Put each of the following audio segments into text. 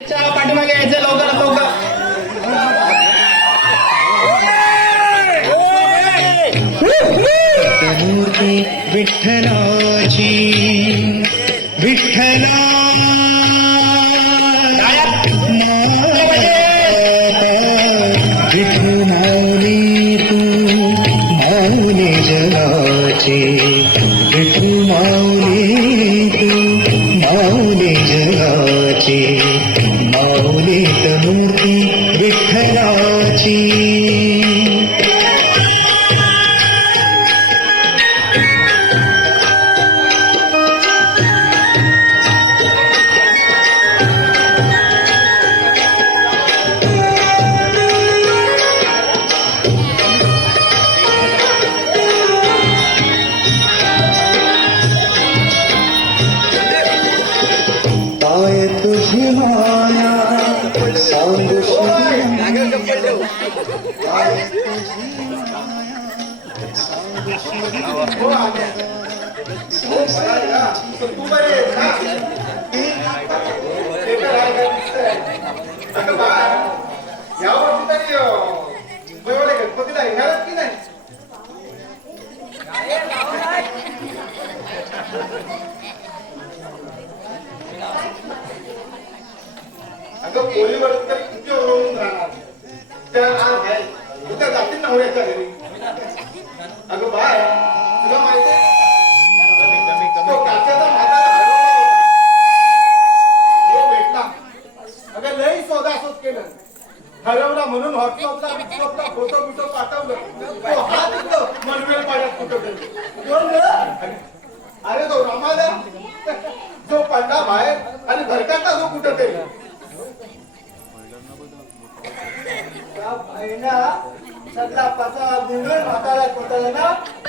पाठीमागे यायचं लवकरात लवकर. मूर्ती विठ्ठलाची विठ्ठला विठू माऊली तू माऊली जगाचे विठू माऊली तू माऊली जगाचे माऊली मूर्ती विठ्ठलाची. काय तुझी माया सांगू काय तुझी माया सांगू गणपतीला येणारच की नाही. अगं पोलीवर तर किती ओरडून राहणार त्या उद्या जातील ना होण्याच्या घरी. अगं बाय तुला माहिती तो काच्याचा म्हातारा भेटला. अगं लई शोधाशोध केलं हरवला म्हणून व्हॉट्सअपला फोटो बिटो पाठवलं. तो हा तिकडं मनवेल पाड्यात कुठं गेलो. अरे तो रमाला जो पडला बाहेर आणि भरकाटला जो कुठं तरी. सगळा पाचा गुंडून म्हातारा कोटाला ना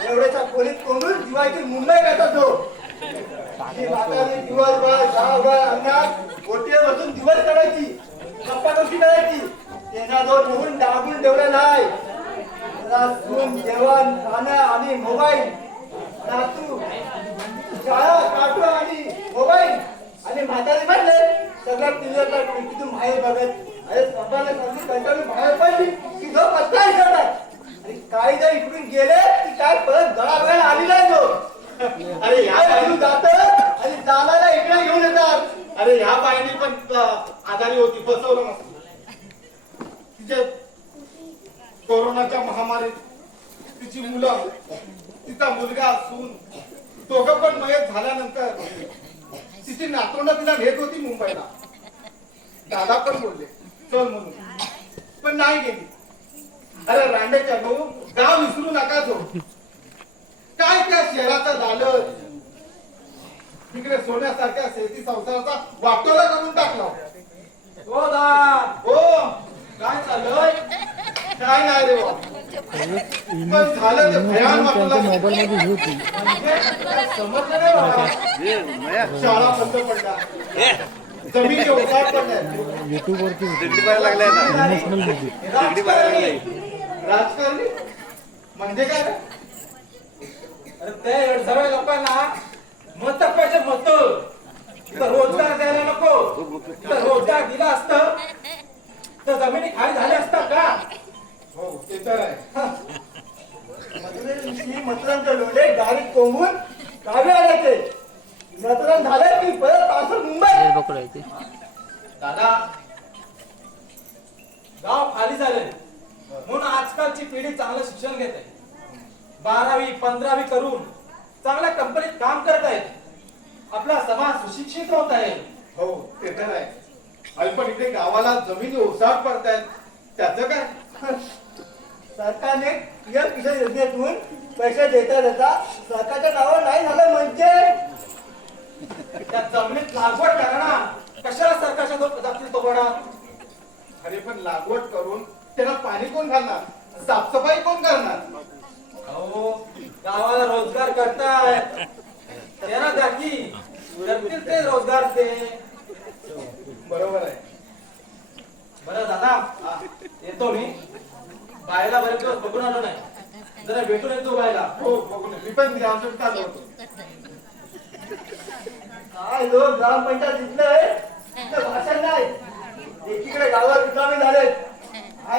एवढ्याच्या खोलीत कोंडून जीवाची मुंबई करतात तो. म्हातारी दिवसभर गावभर अंगात गोटे बसून दिवस काढायची गप्पा गोष्टी करायची. त्यांना जो ठेवून दाबून ठेवलेला आहे. जेवण खाणं आणि मोबाईल नातू शाळा काटू आणि मोबाईल आणि म्हातारी म्हणले सगळं पिल्लरला खिडकीतून बाहेर बघत. अरे स्वतःला कधी कंटाळून बाहेर पडली की जो पत्ता विसरतात आणि काही जर इकडून गेले की काय परत गळागळ आली नाही तो. अरे ह्या बाजू जात आणि जाणारा इकडे घेऊन येतात. अरे ह्या बाईने पण आजारी होती बसवलं नसतं. तिचे कोरोनाच्या महामारीत तिची मुलं तिचा मुलगा सून दोघं पण मयत झाल्यानंतर तिची नातवंड तिला घेत होती मुंबईला. दादा पण बोलले चल म्हणून पण नाही गेली. अरे रांडेच्या भाऊ गाव विसरू नका तो. काय त्या शहराचा झालं तिकडे सोन्यासारख्या शेती संसाराचा वाटोळा करून टाकला. हो दा हो काय चाललंय काय नाही रे बा. पण झालं ते भयान मोबाईल मध्ये होती समजलं नाही बाबा. शाळा बंद पडल्या जमीन ओसाड पडल्या. युट्यूब वरती राजकारणी म्हणजे काय. अरे ते सगळ्या लोकांना मत पाहिजे मत. रोजगार द्यायला नको. रोजगार दिला असतं तर जमिनी खाली झाल्या असतात का. हो ते तर आहे. मतदानचे लोले गाडी कोंबून गावी आले ते मतदान झालं की परत असं मुंबई. दादा गाव खाली झाले म्हणून आजकालची पिढी चांगलं शिक्षण घेत आहे. 12वी 15वी करून चांगल्या कंपनीत काम करत आहेत. आपला समाज सुशिक्षित होत आहे. हो ते तर आहे. आणि पण इथे गावाला जमिनी ओसाड पडतायत त्याचं काय. सरकारने पीएम किसान योजनेतून पैसे देता देता सरकारच्या नावावर नाही झालं म्हणजे त्या जमिनीत लागवड करा ना. कशाला सरकारच्या जातील तो बडा. अरे पण लागवड करून त्याला पाणी कोण घालणार साफसफाई कोण करणार. अहो गावाला रोजगार करताय त्यांना द्या की करतील ते रोजगार ते. बरोबर आहे. बरं दादा येतो मी. बायला बरेच दिवस बघून आलो नाही. जरा भेटून येतो बायला. हो बघून मी पण आमचं चालू होतो. काय लोक ग्रामपंचायत जिंकलंय भाषण नाही गावात रिकामे झाले